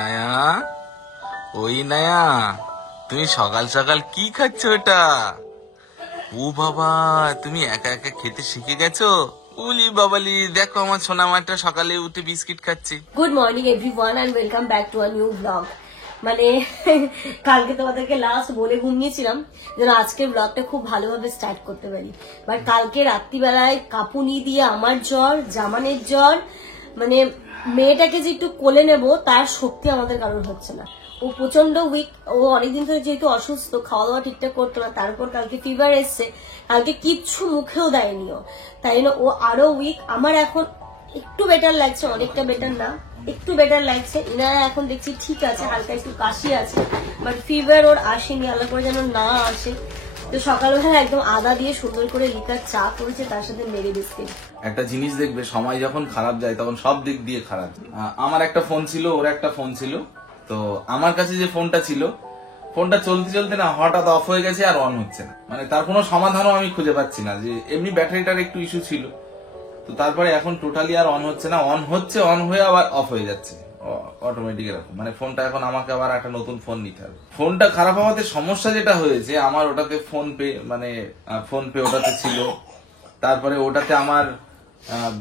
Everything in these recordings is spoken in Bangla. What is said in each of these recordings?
নায়া, ওই নায়া, তুমি সকাল সকাল কি খাচ্ছ ওটা? ও বাবা, তুমি একা একা খেতে শিখে গেছো? উলি বাবালি, দেখো আমার সোনামাটা সকালে উঠে বিস্কিট খাচ্ছে। Good morning everyone and welcome back to a new blog. মানে কালকে তোমাদেরকে লাস্ট বলে ঘুমিয়েছিলাম যেন আজকের ব্লগটা খুব ভালোভাবে স্টার্ট করতে পারি, বাট কালকে রাত্রিবেলায় কাঁপুনি দিয়ে আমার জ্বর, জামানের জ্বর, মানে মেয়েটাকে যে একটু কোলে নেব তার শক্তি আমাদের কারোর হচ্ছে না। ও প্রচন্ড উইক, ও অনেকদিন ধরে যেহেতু অসুস্থ, খাওয়া দাওয়া ঠিকঠাক করতো না, তারপর কালকে ফিভার এসছে, কালকে কিচ্ছু মুখেও দেয়নি ও, তাই জন্য ও আরো উইক। আমার এখন একটু বেটার লাগছে, অনেকটা বেটার না, একটু বেটার লাগছে। ইনারা এখন দেখছি ঠিক আছে, হালকা একটু কাশি আছে, বাট ফিভার ওর আসেনি, আলাদা করে যেন না আসে। তো সকালবেলা একদম আদা দিয়ে সুন্দর করে লিকার চা করেছে, তার সাথে মেরি বিস্কিট। একটা জিনিস দেখবে, সময় যখন খারাপ যায় তখন সব দিক দিয়ে খারাপ। আমার একটা ফোন ছিল, ওর একটা ফোন ছিল, তো আমার কাছে যে ফোনটা ছিল, ফোনটা চলতে চলতে না হঠাৎ অফ হয়ে গেছে আর অন হচ্ছে না। মানে তার কোনো সমাধানও আমি খুঁজে পাচ্ছি না। যে এমনি ব্যাটারিটার একটু ইস্যু ছিল, তো তারপরে এখন টোটালি আর অন হচ্ছে না, অন হচ্ছে, অন হয়ে আবার অফ হয়ে যাচ্ছে অটোমেটিক এরকম। মানে ফোনটা এখন আমাকে আবার একটা নতুন ফোন নিতে হবে। ফোনটা খারাপ হওয়াতে সমস্যা যেটা হয়েছে, আমার ওটাতে ফোন পে, মানে ফোন পে ওটাতে ছিল। তারপরে ওটাতে আমার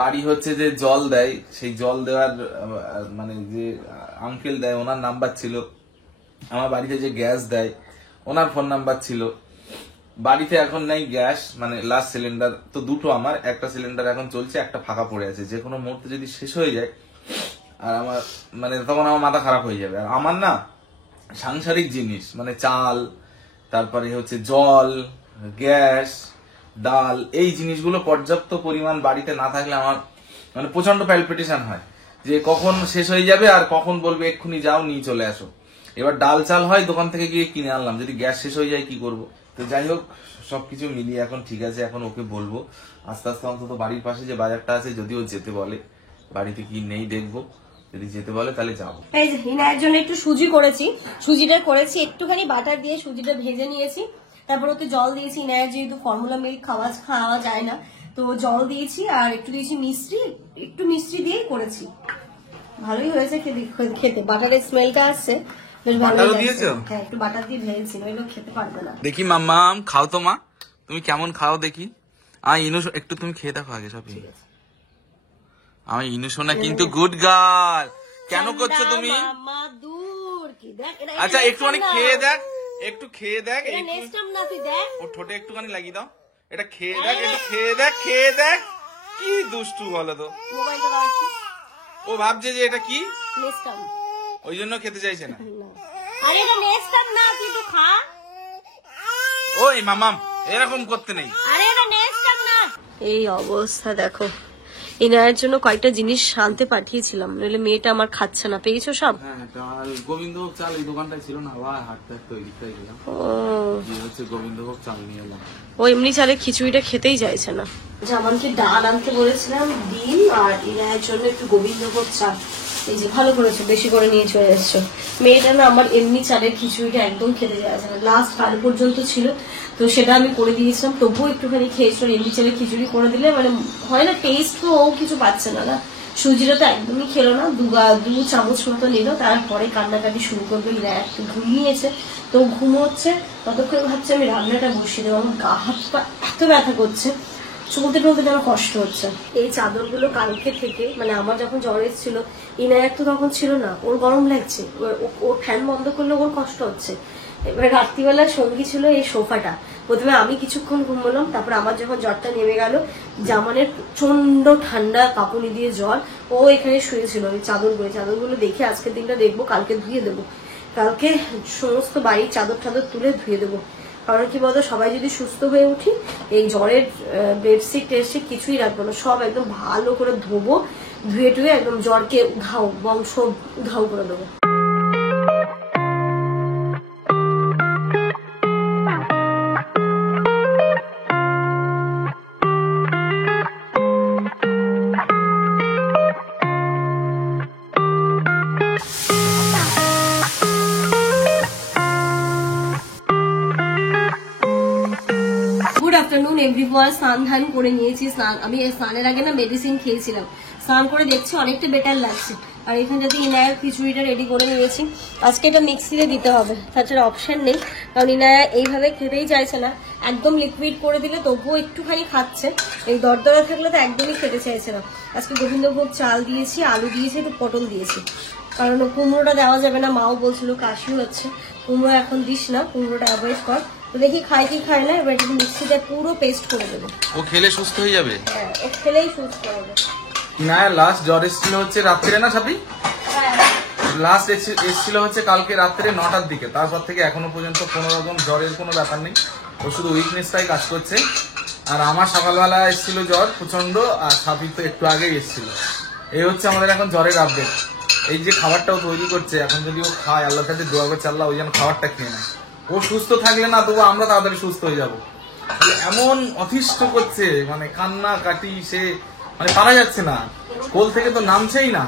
বাড়ি হচ্ছে যে জল দেয়, সেই জল দেওয়ার মানে যে আঙ্কেল দেয় ওনার নাম্বার ছিল। আমার বাড়িতে যে গ্যাস দেয় ওনার ফোন নাম্বার ছিল। বাড়িতে এখন নেই গ্যাস, মানে লাস্ট সিলিন্ডার তো দুটো, আমার একটা সিলিন্ডার এখন চলছে, একটা ফাঁকা পড়ে আছে। যে কোনো মুহূর্তে যদি শেষ হয়ে যায় আর আমার মানে তখন আমার মাথা খারাপ হয়ে যাবে। আর আমার না সাংসারিক জিনিস মানে চাল, তারপরে হচ্ছে জল, গ্যাস, ডাল, এই জিনিসগুলো পর্যাপ্ত পরিমাণ বাড়িতে না থাকলে আমার মানে প্রচন্ড প্যালপিটেশন হয় যে কখন শেষ হয়ে যাবে আর কখন বলবে এক্ষুনি যাও নিয়ে চলে আসো। এবার ডাল চাল হয় দোকান থেকে গিয়ে কিনে আনলাম, যদি গ্যাস শেষ হয়ে যায় কি করব? তো যাই হোক, সবকিছু মিলিয়ে এখন ঠিক আছে। এখন ওকে বলবো আস্তে আস্তে অন্তত বাড়ির পাশে যে বাজারটা আছে, যদি ও যেতে বলে, বাড়িতে কি নেই দেখবো, যদি যেতে বলে তাহলে যাবো। এই যে হিনায়ের জন্য একটু সুজি করেছি, সুজিটা করেছি একটুখানি বাটার দিয়ে, সুজিটা ভেজে নিয়েছি, তারপর ওতে জল দিয়েছি। হিনায়ের যেহেতু ফর্মুলা মিল্ক খাওয়া যায় না, তো জল দিয়েছি আর একটু দিয়েছি মিষ্টি, একটু মিষ্টি দিয়েই করেছি। ভালোই হয়েছে খেতে, বাটারের স্মেলটা আসছে, বেশ ভালোই দিয়েছো। হ্যাঁ, একটু বাটার দিয়ে ভেজেছি, নইলে খেতে পারবে না। দেখি মাম্মাম, খাও তো মা, তুমি কেমন খাও দেখি। ইনু একটু তুমি খেয়ে দেখো আগে সব। আমার ইনু সোনা কিন্তু গুড গার্ল। কেন করছো তুমি? আচ্ছা একটুখানি খেয়ে দেখ, একটু খেয়ে দেখ, ও ঠোঁটে একটুখানি লাগিয়ে দাও, এটা খেয়ে দেখ, একটু খেয়ে দেখ, খেয়ে দেখ। কি দুষ্টু বলো তো, ও ভাবছে যে এটা কি, ওই জন্য খেতে চাইছে না। ওই মামাম এরকম করতে নেই। এই অবস্থা দেখো, ইনায়ের জন্য কয়েকটা জিনিস আনতে পাঠিয়েছিলাম, নইলে মেয়েটা আমার খাচ্ছে না। পেয়েছো সব? হ্যাঁ, চাল, গোবিন্দভোগ চাল এই দোকানটায় ছিল না, আবার হাটটা তৈরি করে দিলাম। হচ্ছে গোবিন্দভোগ চাল নিয়ে এলাম। ও এমনি চালে খিচুড়িটা খেতেই চাইছে না। জামানকে ডাল আনতে বলেছিলাম, ডিম, আর ইনায়ের জন্য একটু গোবিন্দভোগ চাল। এই যে ভালো করেছো, বেশি করে নিয়ে চলে এসছো। মেয়েটা না আমার এমনি চালের খিচুড়িটা একদম খেতে চাইছে না, লাস্ট কাল পর্যন্ত ছিল, তো সেটা আমি করে দিয়েছিলাম, তবুও একটুখানি খেয়েছিল। এমনি চালের খিচুড়ি করে দিলে মানে হয় না, টেস্ট তো ও কিছু পাচ্ছে না। সুজিটা তো একদমই খেলো না, দু চামচ মতো নিল, তারপরে কান্নাকাটি শুরু করবে। একটু ঘুমিয়েছে, তো ঘুমোচ্ছে, ততক্ষণ ভাবছে আমি রান্নাটা বসিয়ে দেবো। আমার গা হাত পা এত ব্যথা করছে, চলতে টলতে যেন কষ্ট হচ্ছে। এই চাদরগুলো কালকে থেকে, মানে আমার যখন জ্বর এসেছিল, ইনায়ার তো তখন ছিল না, ওর গরম লাগছে, ওর ফ্যান বন্ধ করলে ওর কষ্ট হচ্ছে। এবার রাত্রিবেলা সঙ্গী ছিল এই সোফাটা। প্রথমে আমি কিছুক্ষণ ঘুমলাম, তারপর আমার যখন জ্বরটা নেমে গেল, জামানের প্রচন্ড ঠান্ডা, কাঁপুনি দিয়ে জ্বর, ও এখানে শুয়েছিল। ওই চাদরগুলো দেখে আজকের দিনটা দেখবো, কালকে ধুয়ে দেবো, কালকে সমস্ত বাড়ির চাদর টাদর তুলে ধুয়ে দেবো। কারণ কি বলতো, সবাই যদি সুস্থ হয়ে উঠি, এই জ্বরের বেডশিট টেডশিট কিছুই রাখবো না, সব একদম ভালো করে ধোবো, ধুয়ে টুয়ে একদম জ্বরকে বংশ উধাও করে দেবো। Good afternoon everyone. স্নান ধান করে নিয়েছি। আমি স্নানের আগে না মেডিসিন খেয়েছিলাম, স্নান করে দেখছি অনেকটা বেটার লাগছে। আর এখানে যদি ইনায়ার খিচুড়িটা রেডি করে নিয়েছি। আজকে এটা মিক্সিতে দিতে হবে, তাছাড়া অপশন নেই, কারণ ইনায়া এইভাবে খেতেই চাইছে না। একদম লিকুইড করে দিলে তবুও একটুখানি খাচ্ছে, এই দরদরা থাকলে তো একদমই খেতে চাইছে না। আজকে গোবিন্দভোগ চাল দিয়েছি, আলু দিয়েছি, একটু পটল দিয়েছি, কারণ কুমড়োটা দেওয়া যাবে না, মাও বলছিল কাশি হচ্ছে, কুমড়ো এখন দিস না, কুমড়োটা অ্যাভয়েড কর। তো দেখি খাই কি খায় না, এবার একটু মিক্সিতে পুরো পেস্ট করে দেবো। ও খেলে সুস্থ হয়ে যাবে? হ্যাঁ, ও খেলেই সুস্থ হবে। না, লাস্ট জ্বর এসেছিল হচ্ছে রাত্রে না সাপি? লাস্ট এসেছিল হচ্ছে কালকে রাত্রে 9টার দিকে, তারপর থেকে এখনো পর্যন্ত কোনো রকম জ্বরের কোনো ব্যাপার নেই, ও শুধু উইকনেসটাই কাজ করছে। আর আমার সকালবেলা এসেছিল জ্বর প্রচন্ড, আর সাপি তো একটু আগেই এসেছিল। এই হচ্ছে আমাদের এখন জ্বরের আপডেট। এই যে খাবারটাও তৈরি করছে, এখন যদি ও খায়, আল্লাহর কাছে দোয়া করছে আল্লাহ ওই যেন খাবারটা খেয়ে নেয়। ও সুস্থ থাকলে না তবু আমরা তাড়াতাড়ি সুস্থ হয়ে যাবো। এমন অতিষ্ঠ করছে, মানে কান্না কাটি, সে মানে পারা যাচ্ছে না, কোল থেকে তো নামছেই না।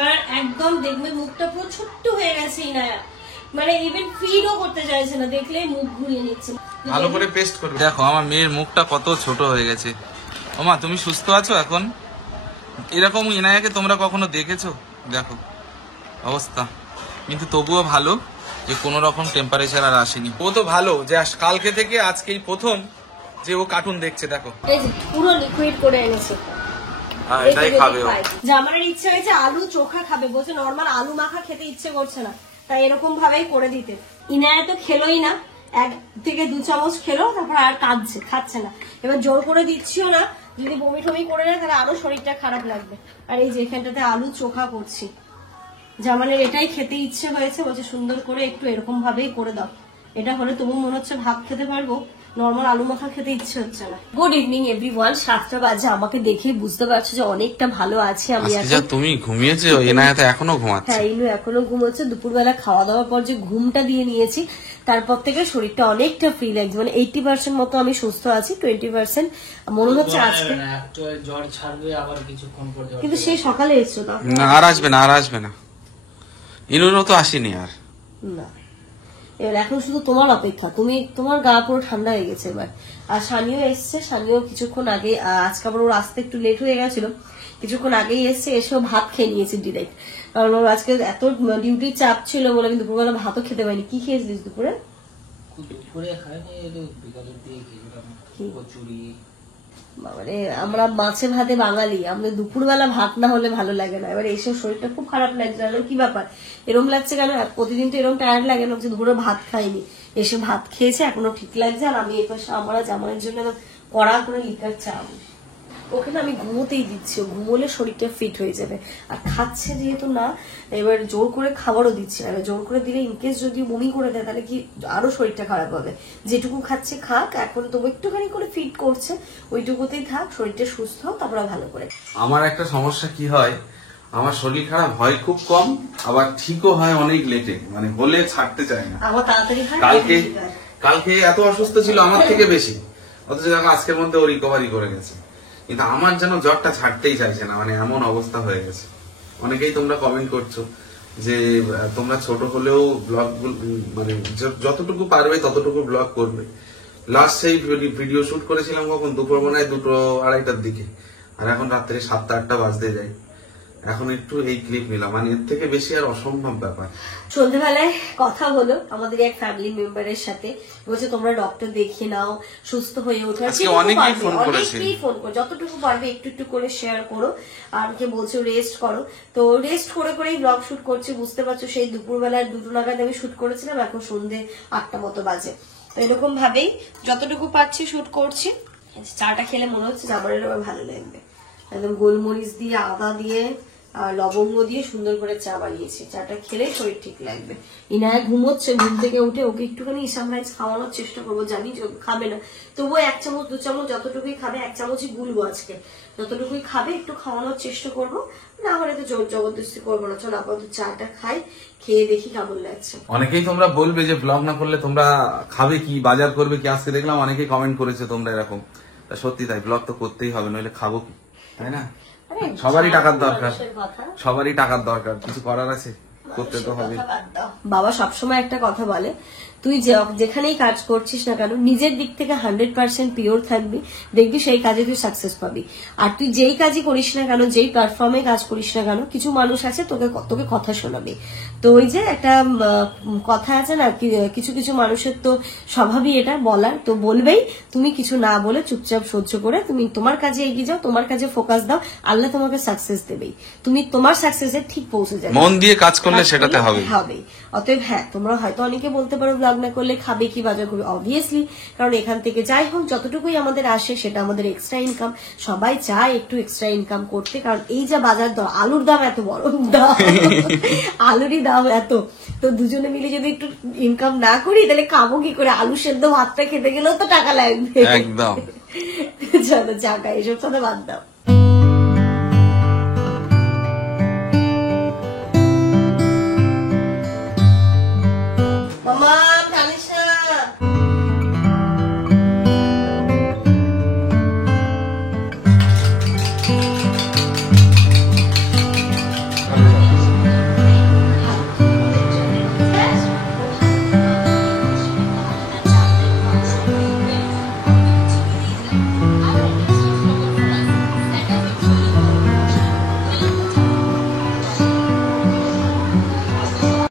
আর একদম দেখবে মুখটা পুরো ছোট্ট হয়ে গেছে ইনায়া, মানে ইভেন ফিডও করতে চাইছে না, দেখলেই মুখ ঘুরিয়ে নিচ্ছে। ভালো করে পেস্ট করবে। দেখো আমার মেয়ের মুখটা কত ছোট হয়ে গেছে। ওমা তুমি সুস্থ আছো এখন? এরকম ইনায়াকে তোমরা কখনো দেখেছো? দেখো অবস্থা, কিন্তু তবুও ভালো যে কোনো রকম টেম্পারেচার আর আসেনি। ও তো ভালো যে কালকে থেকে আজকেই প্রথম যে ও কার্টুন দেখছে। দেখো এই যে পুরো লিকুইড করে এনেছে, এটাই খাবে ও। যে আমার ইচ্ছা হয়েছে আলু চোখা খাবে, বলছে নর্মাল আলু মাখা খেতে ইচ্ছে করছে না, তাই এরকম ভাবেই করে দিতে। ইনায়া তো খেলোই না, 1 থেকে 2 চামচ খেলো, তারপর আর খাচ্ছে না। এবার জোর করে দিচ্ছিও না, যদি বমি টমি করে নেয় তাহলে আরো শরীরটা খারাপ লাগবে। আর এই যে এখানটাতে আলু চোখা করছি, জামালের এটাই খেতে ইচ্ছে হয়েছে, বলছে সুন্দর করে একটু এরকম ভাবেই করে দাও। এটা হলে তবু মনে হচ্ছে ভাত খেতে পারবো, নর্মাল আলু মাখা খেতে ইচ্ছে হচ্ছে না। গুড ইভিনিং এভরিওয়ান, 7টা বাজে। আমাকে দেখেই বুঝতে পারছো যে অনেকটা ভালো আছি আমি এখন। তুমি ঘুমিয়েছো? এনায়া তো এখনো ঘুমাচ্ছে। হ্যাঁ, ইনু এখনো ঘুমোচ্ছে। দুপুরবেলা খাওয়া দাওয়ার পর যে ঘুমটা দিয়ে নিয়েছি, তারপর থেকে শরীরটা অনেকটা ফ্রি লাগছে, মানে 80% মতো আমি সুস্থ আছি, 20% মনে হচ্ছে আজকে জ্বর ছাড়বে আবার কিছুক্ষণ পর। কিন্তু সেই সকালে এসছো না? আর আসবে না, আর আসবে না। ইনুরও তো আসেনি আর। না, এবার এখন শুধু তোমার অপেক্ষা, তোমার গা পুরো ঠান্ডা হয়ে গেছে এবার। আর সানিও এসছে, সানিও কিছুক্ষণ আগে, আজকে আবার ওর আসতে একটু লেট হয়ে গেছিল, কিছুক্ষণ আগেই এসছে, এসেও ভাত খেয়ে নিয়েছে ডিরেক্ট, কারণ ওর আজকে এত ডিউটির চাপ ছিল বলে আমি দুপুরবেলা ভাতও খেতে পারিনি। কি খেয়েছিলিস দুপুরে? দুপুরে খাইনি, বিকালের দিয়ে খেয়েছিলাম কচুরি। মানে আমরা মাছে ভাতে বাঙালি, আমাদের দুপুরবেলা ভাত না হলে ভালো লাগে না। এবার এসে শরীরটা খুব খারাপ লাগছে, কি ব্যাপার এরম লাগছে কেন? প্রতিদিন তো এরম টায়ার্ড লাগে না, দুপুরে ভাত খাইনি, এসে ভাত খেয়েছে, এখনো ঠিক লাগছে। আর আমি এই পাশে আমার জামানের জন্য কড়া করে লিকার চা, ওকে না আমি ঘুমোতেই দিচ্ছি, ঘুমোলে শরীরটা ফিট হয়ে যাবে। আর খাচ্ছে যেহেতু না, এবার জোর করে খাবারও দিচ্ছি না, জোর করে দিলে ইনকেস যদি বমি করে দেয় তাহলে কি আরো শরীরটা খারাপ হবে। যেটুকু খাচ্ছে খাক, এখন তবু একটুখানি করে ফিট করছে, ওইটুকুতেই থাক, শরীরটা সুস্থ হোক, তারপর ভালো করে। আমার একটা সমস্যা কি হয়, আমার শরীর খারাপ হয় খুব কম, আবার ঠিকও হয় অনেক লেটে, মানে হলে ছাড়তে চায় না। আমার তাড়াতাড়ি হয়, কালকে এত অসুস্থ ছিল আমার থেকে বেশি, অথচ দেখো আজকের মধ্যে ও রিকভারি করে গেছে। কিন্তু আমার যেন জ্বরটা ছাড়তেই চাইছে না, মানে এমন অবস্থা হয়ে গেছে। অনেকেই তোমরা কমেন্ট করছো যে তোমরা ছোট হলেও ব্লগ, মানে যতটুকু পারবে ততটুকু ব্লগ করবে। লাস্ট সেই ভিডিও শুট করেছিলাম কখন? দুপুর মনে হয় 2-2:30টার দিকে, আর এখন রাত্রে 7টা-8টা বাজতে যায়। এখন একটু এই ক্লিপ নিলাম, মানে এর থেকে বেশি আর অসম্ভব ব্যাপার। সন্ধ্যাবেলায় কথা হলো আমাদের এক ফ্যামিলি মেম্বারের সাথে, বলছে তোমরা ডক্টর দেখিয়ে নাও, সুস্থ হয়ে ওঠো। অনেকেই ফোন করেছে, যতটুকু পারবে একটু একটু করে শেয়ার করো, আর কে বলছে রেস্ট করো। তো রেস্ট করে করেই ব্লগ শুট করছি, বুঝতে পারছো। সেই দুপুরবেলায় 2টো নাগাদ আমি শুট করেছিলাম, এখন সন্ধ্যে 8টা মতো বাজে। তো এরকম ভাবেই যতটুকু পারছি শুট করছি। চাটা খেলে মনে হচ্ছে জামানের আবার ভালো লাগবে, একদম গোলমরিচ দিয়ে, আদা দিয়ে, আর লবঙ্গ দিয়ে সুন্দর করে চা বানিয়েছি। চাটা খেলে শরীর ঠিক লাগবে। ইনায়া ঘুমোচ্ছে, ঘুম থেকে উঠে ওকে একটুখানি ইসাম রাইস খাওয়ানোর চেষ্টা করবো, জানি খাবে না, তবুও 1 চামচ 2 চামচ যতটুকুই খাবে, 1 চামচই গুলবো আজকে, যতটুকুই খাবে একটু খাওয়ানোর চেষ্টা করবো, না হলে তো জোর জবরদস্তি করবো না। চল আপাতত চাটা খাই, খেয়ে দেখি কেমন লাগছে। অনেকেই তোমরা বলবে যে ব্লগ না করলে তোমরা খাবে কি, বাজার করবে কি? আজকে দেখলাম অনেকেই কমেন্ট করেছে তোমরা এরকম। তা সত্যি তাই, ব্লগ তো করতেই হবে, নইলে খাবো কি, তাই না? সবারই টাকার দরকার, সবারই টাকার দরকার, কিছু করার আছে, করতে তো হবে। বাবা সবসময় একটা কথা বলে, তুই যেখানেই কাজ করছিস না কেন নিজের দিক থেকে 100% পিওর থাকবি, দেখবি সেই কাজে তুই সাকসেস পাবি। আর তুই যেই কাজই করিস না কেন, যেই প্ল্যাটফর্মে কাজ করিস না কেন, কিছু মানুষ আছে তোকে কথা শোনাবে। তো ওই যে একটা কথা আছে না, কিছু কিছু মানুষের তো স্বভাবই এটা বলার, তো বলবেই, তুমি কিছু না বলে চুপচাপ সহ্য করে তুমি তোমার কাজে এগিয়ে যাও, তোমার কাজে ফোকাস দাও, আল্লাহ তোমাকে সাকসেস দেবেই, তুমি তোমার সাকসেসে ঠিক পৌঁছে যাবে। মন দিয়ে কাজ করলে সেটাতে হবে। অতএব হ্যাঁ, তোমরা হয়তো অনেকে বলতে পারো ব্লগ না করলে খাবে কি, বাজার করবে, অবভিয়াসলি, কারণ এখান থেকে যাই হোক যতটুকুই আমাদের আসে সেটা আমাদের এক্সট্রা ইনকাম। সবাই চায় একটু এক্সট্রা ইনকাম করতে, কারণ এই যে বাজার দর, আলুর দাম এত বড় দাম, আলুরই দাম এত, তো দুজনে মিলে যদি একটু ইনকাম না করি তাহলে খাবো কি করে? আলু সেদ্ধ ভাতটা খেতে গেলেও তো টাকা লাগবে। একদম। চলো জায়গা এসব সাথে বাদ দাও।